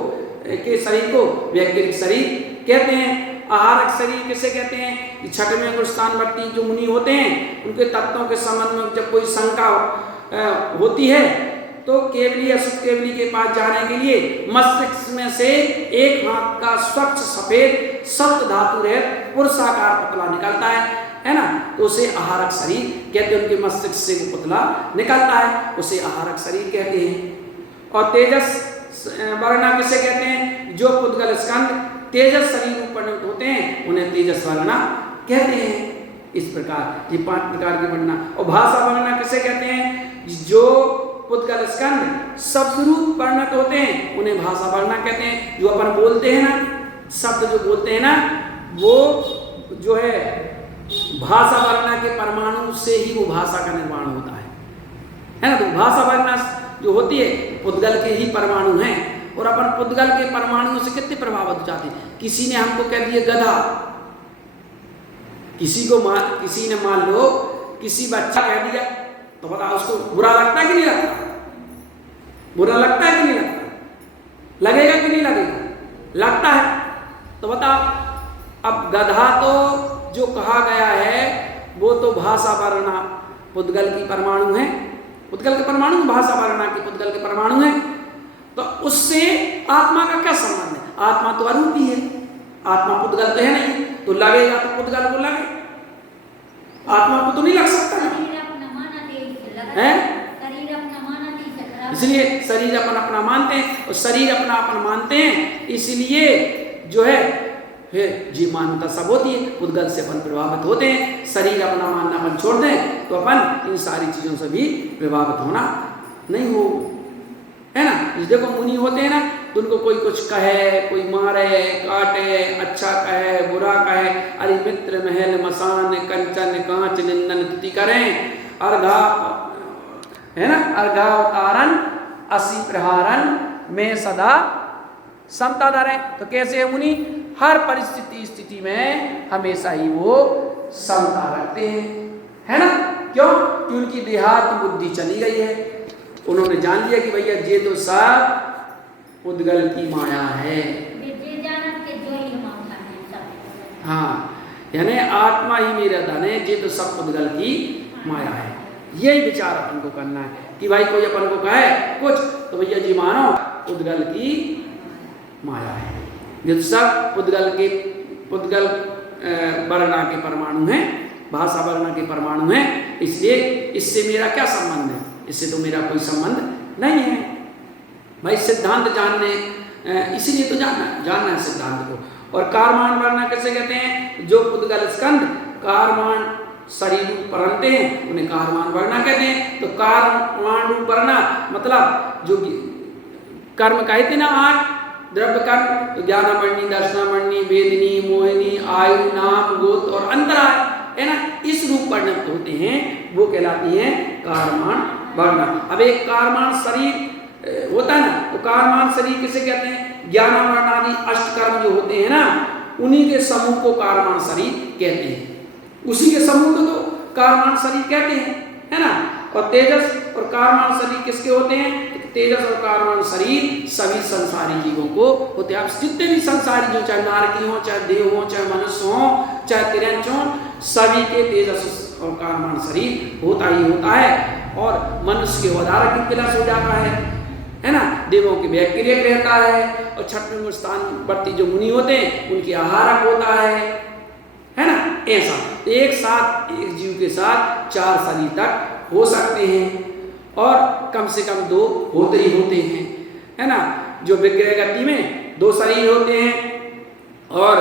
के शरीर को व्यक्तिक शरीर कहते हैं। आहारक शरीर किसे कहते हैं? कि छठवें को स्थानवर्ती जो मुनि होते हैं, उनके तत्वों के संबंध में जब कोई शंका होती है, तो केवली अशुद्ध केवली के पास जाने के लिए मस्तिष्क में से एक हाथ का स्वच्छ सफेद सप्त धातु रहित पुरुषाकार पुतला निकलता है ना। तो उसे आहारक शरीर कहते हैं। उनके मस्तिष्क से वो पुतला निकलता है, उसे आहारक शरीर कहते हैं। और तेजस वर्णना किसे कहते हैं? जो पुद्गल, स्कंद तेजस शरीर परिणत होते हैं, उन्हें तेजस वर्णना कहते हैं। इस प्रकार ये 5 प्रकार की वर्णना। और भाषा वर्णना किसे कहते हैं? जो पुद्गल, स्कंद शब्द रूप परिणत होते हैं, उन्हें भाषा वर्णना कहते हैं। जो अपन बोलते हैं ना, शब्द जो बोलते हैं ना, वो जो है भाषा वर्णना के परमाणु से ही वो भाषा का निर्माण होता है ना। तो भाषा वर्णना जो होती है पुद्गल के ही परमाणु हैं। और अपन पुद्गल के परमाणुओं से कितने प्रभावित हो जाते हैं। किसी ने हमको कह दिया गधा, किसी ने मान लो किसी बच्चा कह दिया, तो बताओ उसको बुरा लगता है कि नहीं लगता? बुरा लगता है कि नहीं लगता? लगेगा कि नहीं लगेगा? लगता है। तो बताओ, अब गधा तो जो कहा गया है वो तो भाषा वर्णना पुद्गल की परमाणु है, पुद्गल के परमाणु भाषा वर्णना के पुद्गल के परमाणु है। तो उससे आत्मा का क्या संबंध है? आत्मा तो अरूपी है, आत्मा पुद्गल तो है नहीं, तो लगेगा तो पुद्गल को लगे, आत्मा को तो नहीं लग सकता है। इसलिए शरीर अपन अपना मानते हैं, और शरीर अपना अपन मानते हैं, इसलिए जो है फिर जीव मान्यता सब होती है, पुद्गल से अपन प्रभावित होते हैं। शरीर अपना मानना अपन छोड़ दें तो अपन इन सारी चीजों से भी प्रभावित होना नहीं हो, है ना। देखो मुनि होते हैं ना, तो उनको कोई कुछ कहे, कोई मारे काटे, अच्छा कहे बुरा कहे, अरे मित्र महल मसान कंचन कांच निंदन तुति करें, अर्घा है ना, अर्घावतारन असी प्रहारन में सदा समता धरे। तो कैसे है मुनि? हर परिस्थिति स्थिति में हमेशा ही वो समता रखते हैं, है ना। क्यों? कि उनकी देहात्म बुद्धि चली गई है, उन्होंने जान लिया कि भैया ये तो सब पुद्गल की माया है। हाँ, यानी आत्मा ही मेरा धन है, ये तो सब पुद्गल की माया है। यही विचार अपन को करना है कि भाई कोई अपन को कहे कुछ तो भैया जी मानो पुद्गल की माया है, ये तो सब पुद्गल वर्णा के परमाणु हैं, भाषा वर्णा के परमाणु हैं, इसलिए इससे मेरा क्या संबंध है? इससे तो मेरा कोई संबंध नहीं है भाई। सिद्धांत जानने, इसीलिए तो जानना है सिद्धांत को। और कारमान वर्णा कैसे कहते हैं? जो पुद्गल स्कंद कारमान शरीर परंते हैं उन्हें कारमान वर्णा कहते हैं। तो कारमान रूप वर्णा मतलब जो कर्म कहते ना, आठ द्रव्य कर्म, तो ज्ञानामणि, दर्शनामणि, वेदिनी, मोहिनी, आयु, नाम, गोत्र और अंतराय, है ना, इस रूप परिणत होते हैं, वो कहलाती है कारमान वर्णा। अब एक कारमान शरीर होता है ना, तो कारमान शरीर किसे कहते हैं? ज्ञानामरण आदि अष्टकर्म जो होते हैं ना, उन्हीं के समूह को कारमान शरीर कहते हैं, उसी के समूह को तो कारमान शरीर कहते हैं, है ना। और तेजस और कारमान शरीर किसके होते हैं? तेजस और कारमान शरीर सभी संसारी जीवों को होते हैं। आप जितने भी संसारी जीव, चाहे नारकी हो, चाहे देव हो, चाहे मनुष्य हो, चाहे तिरंच हो, सभी के तेजस और कारमान शरीर होता ही होता है। और मनुष्य के उदारक भी विलास हो जाता है ना, देवों के व्यक्रिय रहता है, और छठवें स्थानवर्ती जो मुनि होते हैं उनकी आहारक होता है ना। ऐसा एक साथ एक जीव के साथ 4 शरीर तक हो सकते हैं, और कम से कम 2 होते ही होते हैं, है ना। जो विग्रह गति में 2 शरीर होते हैं, और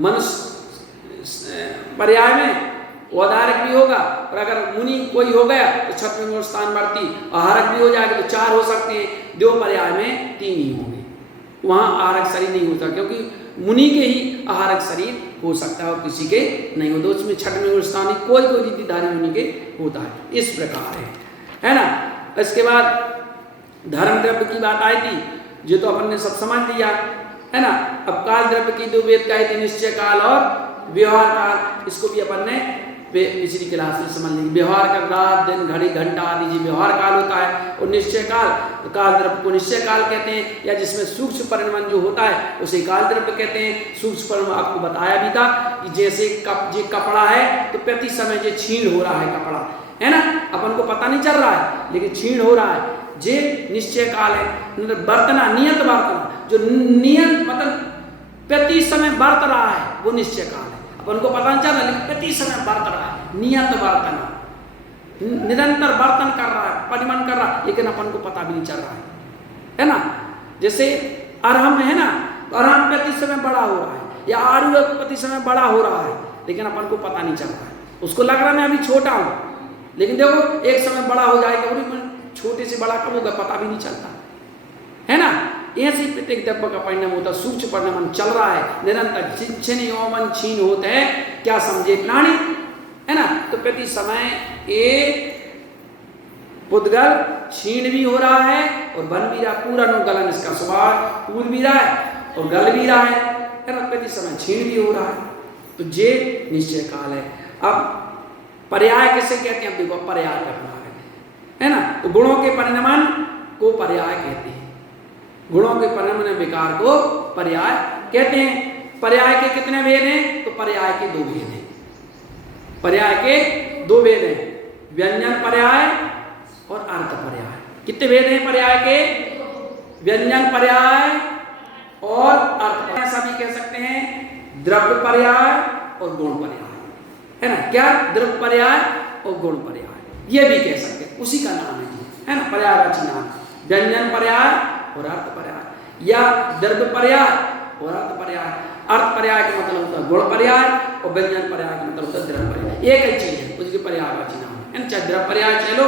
मनुष्य पर्याय में उदारक भी होगा, और अगर मुनि कोई हो गया तो छठवें स्थानवर्ती आहारक भी हो जाएगा, तो 4 हो सकते हैं। 2 पर्याय में 3 ही होंगे, वहाँ आहारक शरीर नहीं होता, क्योंकि मुनि के ही आहारक शरीर हो सकता है और किसी के नहीं होता। उसमें छठवें स्थान कोई रीतिधारी मुनि के होता है। इस प्रकार है ना। इसके बाद धर्म द्रव्य की बात आई थी, जो तो अपन ने सब समझ लिया, है ना। अब काल द्रव्य की 2 वेद कहे थे, निश्चय काल और व्यवहार काल। इसको भी अपन ने पिछली क्लास में समझ ली। व्यवहार का रात दिन घड़ी घंटा आदि जी व्यवहार काल होता है, और निश्चय काल, काल द्रव्य को निश्चय काल कहते हैं, या जिसमें सूक्ष्म परिणमन जो होता है उसे काल द्रव्य कहते हैं। सूक्ष्म परिणमन आपको बताया भी था कि जैसे कपड़ा है तो प्रति समय जो छीण हो रहा है कपड़ा, है ना, अपन को पता नहीं चल रहा है लेकिन छीण हो रहा है, जे निश्चय काल है। बर्तना नियत बर्तना, जो नियत मतलब प्रति समय बर्त रहा है वो निश्चय काल है। अपन को पता नहीं चल रहा लेकिन प्रति समय बर्त रहा है, नियत बर्तना, निरंतर बर्तन कर रहा है, परिमन कर रहा है, लेकिन अपन को पता भी नहीं चल रहा है ना। जैसे अरहम है ना, तो अरहम प्रति समय बड़ा हो रहा है, या आरू प्रति समय बड़ा हो रहा है, लेकिन अपन को पता नहीं चल रहा है। उसको लग रहा है मैं अभी छोटा हूँ, लेकिन देखो एक समय बड़ा हो जाएगा, और छोटे से बड़ा कब होगा पता भी नहीं चलता, है ना। ऐसे प्रत्येक द्रव्य का परिणाम होता, सूक्ष्म परिणाम चल रहा है निरंतर, छिन्न यौवन छीन होते हैं, क्या समझे प्राणी, है ना। तो प्रति समय एक पुद्गल छीन भी हो रहा है और बन भी रहा, पूरा अनुगलन इसका स्वभाव पूर भी रहा है और गल भी रहा है ना, प्रति समय छीन भी हो रहा है। तो ये निश्चय काल है। अब पर्याय किसे कहते हैं? देखो पर्याय करना है ना। तो गुणों के परिणमन को पर्याय कहते हैं, गुणों के परिणमन विकार को पर्याय कहते हैं। पर्याय के कितने भेद हैं? तो पर्याय के 2 भेद हैं। पर्याय के 2 भेद हैं, व्यंजन पर्याय और अर्थ पर्याय। कितने भेद हैं पर्याय के? व्यंजन पर्याय और अर्थ पर्याय, सभी कह सकते हैं द्रव्य पर्याय और गुण पर्याय, है ना। क्या? द्रव्य पर्याय और गुण पर्याय, ये भी कह सकते हैं, उसी का नाम है ना, पर्यायवाची नाम। व्यंजन पर्याय और अर्थ पर्याय, या द्रव्य पर्याय और अर्थ पर्याय। अर्थ पर्याय का मतलब होता है गुण पर्याय और व्यंजन पर्याय का मतलब होता है द्रव्य पर्याय। एक ही चीज है, उसके पर्यायवाची नाम है, चाहे द्रव्य पर्याय कह लो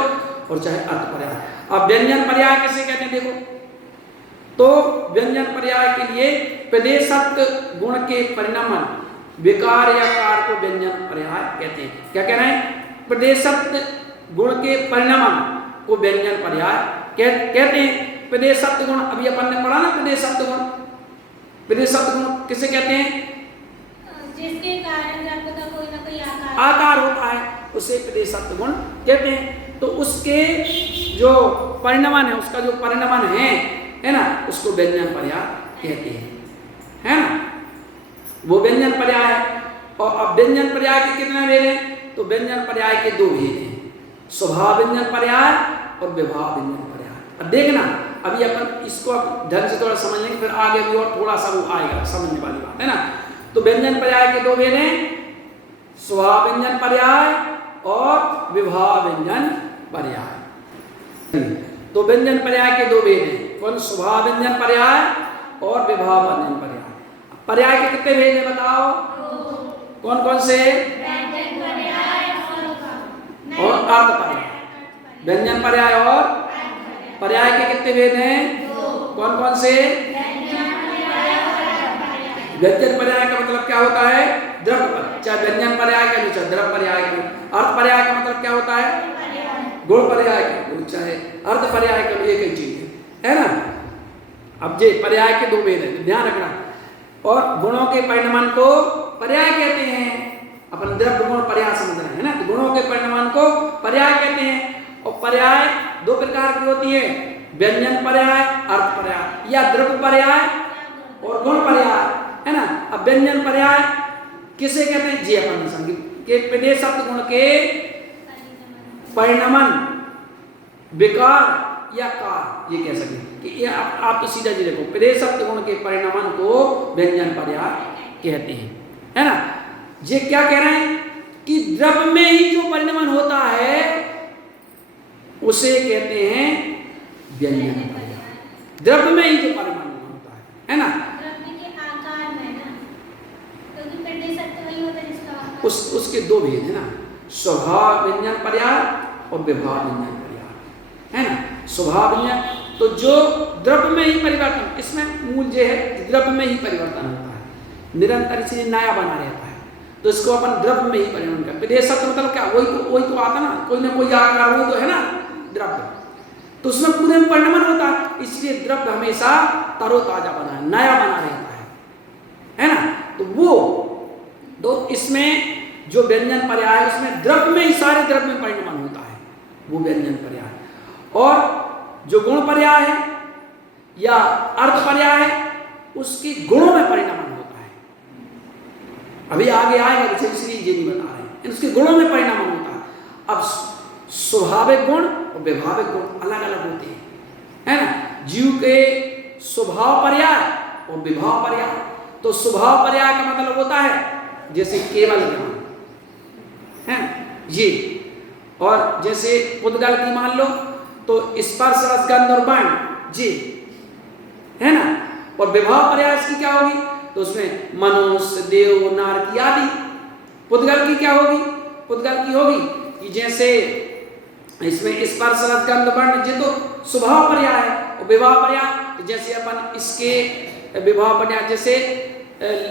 और चाहे अर्थ पर्याय। अब व्यंजन पर्याय किसे कहते हैं देखो, तो व्यंजन पर्याय के लिए प्रदेशत्व गुण के परिणामन विकार या कार को व्यंजन पर्याय कहते हैं। क्या कह रहे हैं? प्रदेशत्व गुण के परिणामन को व्यंजन पर्याय कहते हैं। प्रदेशत्व गुण अभी अपन ने पढ़ा ना, प्रदेशत्व गुण। प्रदेशत्व गुण किसे कहते हैं? जिसके कारण द्रव्य का कोई ना कोई आकार होता है, उसे प्रदेशत्व गुण कहते हैं। तो उसके जो परिणामन है, उसका जो परिणामन है ना, उसको व्यंजन पर्याय कहते हैं, है ना, वो व्यंजन पर्याय है। और अब व्यंजन पर्याय के कितने भेद हैं? तो व्यंजन पर्याय के दो भेद हैं, स्वभाव व्यंजन पर्याय और विभाव व्यंजन पर्याय। अब देखना, अभी अपन इसको ढंग से थोड़ा समझ लेंगे, फिर आगे भी और थोड़ा सा वो आएगा समझने वाली बात, है ना। तो व्यंजन पर्याय के दो भेद हैं, स्वभाव व्यंजन पर्याय और विभाव व्यंजन पर्याय। तो व्यंजन पर्याय के दो भेद हैं, कौन? स्वभाव व्यंजन पर्याय और विभाव व्यंजन पर्याय। पर्याय के कितने भेद हैं बताओ? कौन कौन से? व्यंजन पर्याय और अर्थ पर्याय। व्यंजन पर्याय और पर्याय के कितने भेद हैं? कौन कौन से? व्यंजन पर्याय का मतलब क्या होता है? द्रव्य पर्याय, चाहे व्यंजन पर्याय का चाहे द्रव्य पर्याय का। अर्थ पर्याय का मतलब क्या होता है? गुण पर्याय का, चाहे अर्थ पर्याय का, एक ही चीज है ना। अब जे पर्याय के दो भेद है, ध्यान रखना। और गुणों के परिणामन को पर्याय कहते हैं। अपन द्रव्य गुण पर्याय समझ रहे हैं ना, तो गुणों के परिणामन को पर्याय कहते हैं। और पर्याय दो प्रकार की होती है, व्यंजन पर्याय, अर्थ पर्याय, या द्रव्य पर्याय और गुण पर्याय, है ना। अब व्यंजन पर्याय किसे कहते हैं? जी अपन समझे कि प्रदेशत्व गुण के परिणामन विकार या कार, ये कह सकें कि ये आप तो सीधा जी देखो, प्रदेशत्व गुण के परिणामन को व्यंजन पर्याय कहते हैं, है ना। ये क्या कह रहे हैं कि द्रव्य में ही जो परिणामन होता है उसे कहते हैं व्यंजन पर्याय। द्रव्य में ही जो परिणामन होता है ना, द्रव्य के आकार में ना, क्योंकि प्रदेशत्व वही होता है जिसका आकार। उसके दो भेद है ना, स्वभाव व्यंजन पर्याय और विभाव व्यंजन पर्याय, है ना। स्वभाव व्यंजन तो जो द्रव्य में ही परिवर्तन, इसमें मूल जो है द्रव्य में ही परिवर्तन होता है, निरंतर इसे नया बना रहता है, तो इसको अपन द्रव्य में ही परिवर्तन करते। प्रदेशत्व मतलब क्या? वही तो आता ना, कोई ना कोई आकार, वही तो है ना द्रव्य, तो उसमें पूरे में परिणामन होता है, इसलिए द्रव्य हमेशा तरोताजा बना है, नया बना रहता है ना। तो वो तो इसमें जो व्यंजन पर्याय है उसमें द्रव्य में ही सारे द्रव्य में परिणामन होता है, वो व्यंजन पर्याय। और जो गुण पर्याय है या अर्थ पर्याय है, उसके गुणों में परिणामन होता है। अभी आगे आएगा, इसलिए ये नहीं बता रहे हैं, उसके गुणों में परिणामन होता है। अब स्वाभाविक गुण और वैभाविक गुण अलग अलग होते हैं, है ना। जीव के स्वभाव पर्याय और विभाव पर्याय। तो स्वभाव पर्याय का मतलब होता है जैसे केवल ज्ञान, है ये, और जैसे उद्गल की मान लो तो स्पर्श रस गंध और वर्ण जी, है ना। और विभाव पर्याय की क्या होगी? तो उसमें मनुष्य, देव, नारकी आदि। पुद्गल की क्या होगी? पुद्गल की होगी कि जैसे इसमें स्पर्श रस गंध वर्ण ये तो स्वभाव पर्याय है। और विभाव पर्याय जैसे अपन इसके विभाव पर्याय, जैसे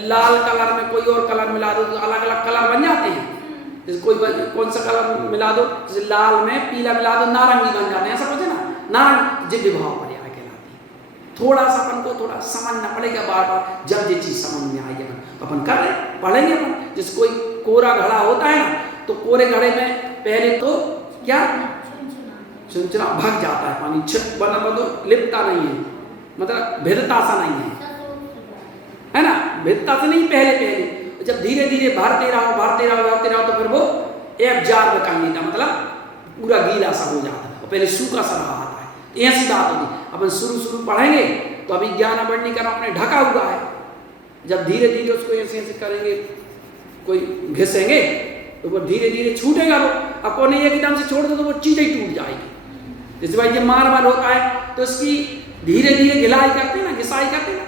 लाल कलर में कोई और कलर मिला दो तो अलग अलग कलर बन जाते हैं। जैसे कोई कौन सा कलर मिला दो, जैसे लाल में पीला मिला दो नारंगी बन जाते हैं, ऐसा कुछ है ना, नारंग, ये विभाव पर्याय कहलाती है। थोड़ा सा अपन को थोड़ा समझना पड़ेगा बार बार, जब ये चीज समझ में आएगी अपन अपन कर रहे पढ़ेंगे अपन। जैसे कोई कोरा घड़ा होता है ना, तो कोरे घड़े में पहले तो क्या चुनचुना भग जाता है, पानी छिप बना तो लिपता नहीं है, मतलब भिदता सा नहीं है ना, भिदता से नहीं पहले जब धीरे धीरे भरते रहो तो फिर वो एब्जॉर्ब कर लेता, मतलब पूरा गीला सा हो जाता है और पहले सूखा सा रहा आता है। ऐसी बात होगी। अपन शुरू पढ़ेंगे तो अभी ज्ञान अवर्णीकरण अपने ढका हुआ है, जब धीरे धीरे उसको ऐसे ऐसे करेंगे, कोई घिसेंगे तो वो धीरे धीरे छूटेगा। वो अपन एकदम से छोड़ दो तो वो चीज़ ही टूट जाएगी। जैसे भाई ये मार्बल होता है तो इसकी धीरे धीरे घिलाई करते ना, घिसाई करते ना,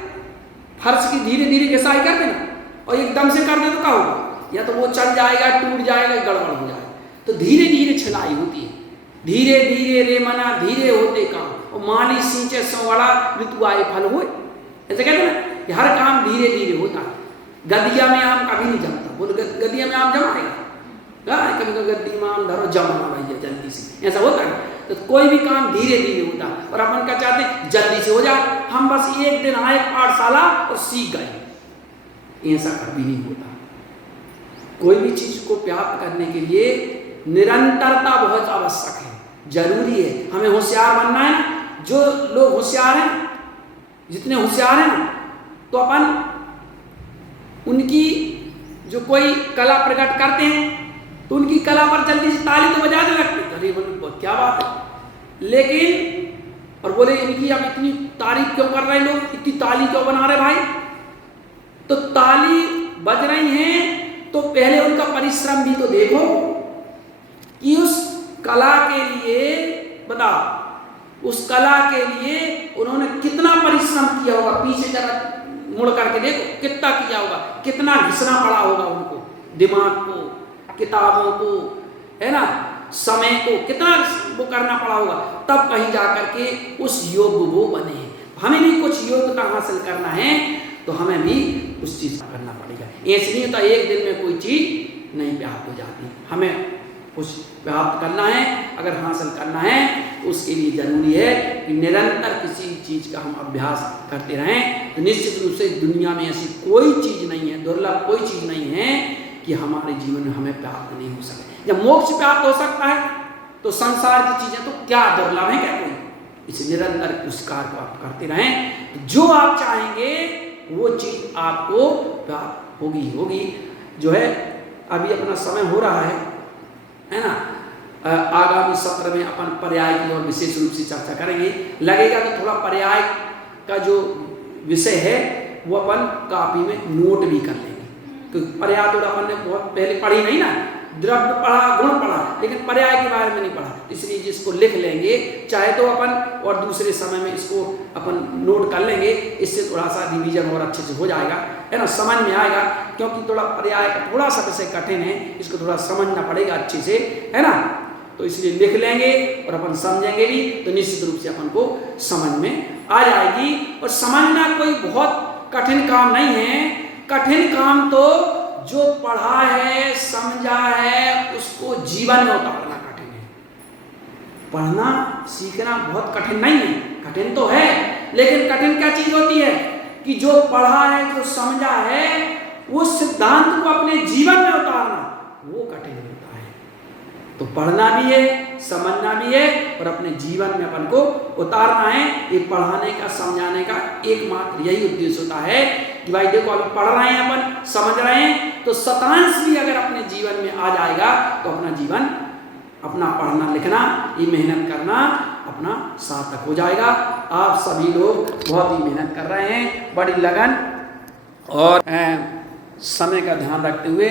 फर्श की धीरे धीरे घिसाई करते ना, और एकदम से कर दे तो क्या होगा, या तो वो चल जाएगा, टूट जाएगा, गड़बड़ हो जाएगा। तो धीरे धीरे छिलाई होती है, धीरे धीरे रे मना धीरे होते काम, और माली सींचे सोवड़ा ऋतु आए फल हुए, ऐसे कहते हैं ना कि हर काम धीरे धीरे होता है। गदिया में आम कभी नहीं जमता, बोल गदिया में आम जमाएगा, कभी गद्दी में आम धरो जमाना भैया जल्दी से, ऐसा होता है। तो कोई भी काम धीरे धीरे होता है, और अपन क्या चाहते हैं जल्दी से हो जाए, हम बस एक दिन आए पाठशाला और सीख गए, ऐसा कभी नहीं होता। कोई भी चीज को प्राप्त करने के लिए निरंतरता बहुत आवश्यक है, जरूरी है। हमें होशियार बनना है ना, जो लोग होशियार हैं, जितने होशियार हैं ना, तो अपन उनकी जो कोई कला प्रकट करते हैं तो उनकी कला पर जल्दी से ताली तो बजाने लगते हैं, अरे बोले क्या बात है, लेकिन और बोले इनकी अब इतनी तारीफ क्यों कर रहे हैं लोग, इतनी ताली क्यों बना रहे भाई। तो ताली बज रही हैं तो पहले उनका परिश्रम भी तो देखो कि उस कला के लिए, बताओ उस कला के लिए उन्होंने कितना परिश्रम किया होगा, पीछे जरा मुड़ करके देखो कितना किया होगा, कितना घिसना पड़ा होगा उनको, दिमाग को, किताबों को, है ना, समय को कितना वो करना पड़ा होगा, तब कहीं जाकर के उस योग वो बने। हमें भी कुछ योग्यता हासिल करना है तो हमें भी उस चीज का करना पड़ेगा। ऐसे नहीं होता एक दिन में कोई चीज नहीं प्राप्त हो जाती, हमें कुछ प्राप्त करना है, अगर हासिल करना है तो उसके लिए जरूरी है कि निरंतर किसी चीज का हम अभ्यास करते रहें। तो निश्चित रूप से दुनिया में ऐसी कोई चीज नहीं है, दुर्लभ कोई चीज नहीं है कि हमारे जीवन में हमें प्राप्त नहीं हो सके। जब मोक्ष प्राप्त हो सकता है तो संसार की चीजें तो क्या दुर्लभ है क्या कोई, इसे निरंतर उस कार्य को आप करते रहें तो जो आप चाहेंगे वो चीज आपको प्राप्त होगी। जो है अभी अपना समय हो रहा है ना, आगामी सत्र में अपन पर्याय की और विशेष रूप से चर्चा करेंगे। लगेगा तो थोड़ा पर्याय का जो विषय है वो अपन कॉपी में नोट भी कर लेंगे, क्योंकि पर्याय तो अपन ने बहुत पहले पढ़ी नहीं ना, द्रव्य पढ़ा, गुण पढ़ा, लेकिन पर्याय के बारे में नहीं पढ़ा, इसलिए जिसको लिख लेंगे चाहे तो अपन, और दूसरे समय में इसको अपन नोट कर लेंगे, इससे थोड़ा सा रिवीजन और अच्छे से हो जाएगा, है ना, समझ में आएगा। क्योंकि थोड़ा पर्याय का थोड़ा सा विषय कठिन है, इसको थोड़ा समझना पड़ेगा अच्छे से, है ना, तो इसलिए लिख लेंगे और अपन समझेंगे भी तो निश्चित रूप से अपन को समझ में आ जाएगी। और समझना कोई बहुत कठिन काम नहीं है, कठिन काम तो जो पढ़ा है, समझा है, उसको जीवन में उतारना कठिन है। पढ़ना सीखना बहुत कठिन नहीं है, कठिन तो है, लेकिन कठिन क्या चीज होती है कि जो पढ़ा है, जो समझा है, वो सिद्धांत को अपने जीवन में उतारना वो कठिन होता है। तो पढ़ना भी है, समझना भी है, और अपने जीवन में अपन को उतारना है। ये पढ़ाने का, समझाने का एकमात्र यही उद्देश्य होता है कि भाई देखो अभी पढ़ रहे हैं, अपन समझ रहे हैं, तो शतांश भी अगर अपने जीवन में आ जाएगा तो अपना जीवन, अपना पढ़ना लिखना, ये मेहनत करना अपना सार्थक हो जाएगा। आप सभी लोग बहुत ही मेहनत कर रहे हैं, बड़ी लगन और समय का ध्यान रखते हुए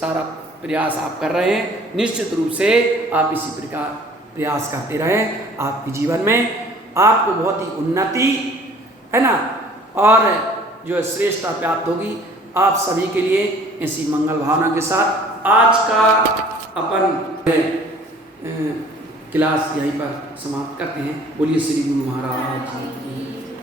सारा प्रयास आप कर रहे हैं। निश्चित रूप से आप इसी प्रकार प्रयास करते रहें, आपके जीवन में आपको बहुत ही उन्नति, है ना, और जो श्रेष्ठता प्राप्त होगी। आप सभी के लिए ऐसी मंगल भावना के साथ आज का अपन क्लास यहीं पर समाप्त करते हैं। बोलिए श्री गुरु महाराज की।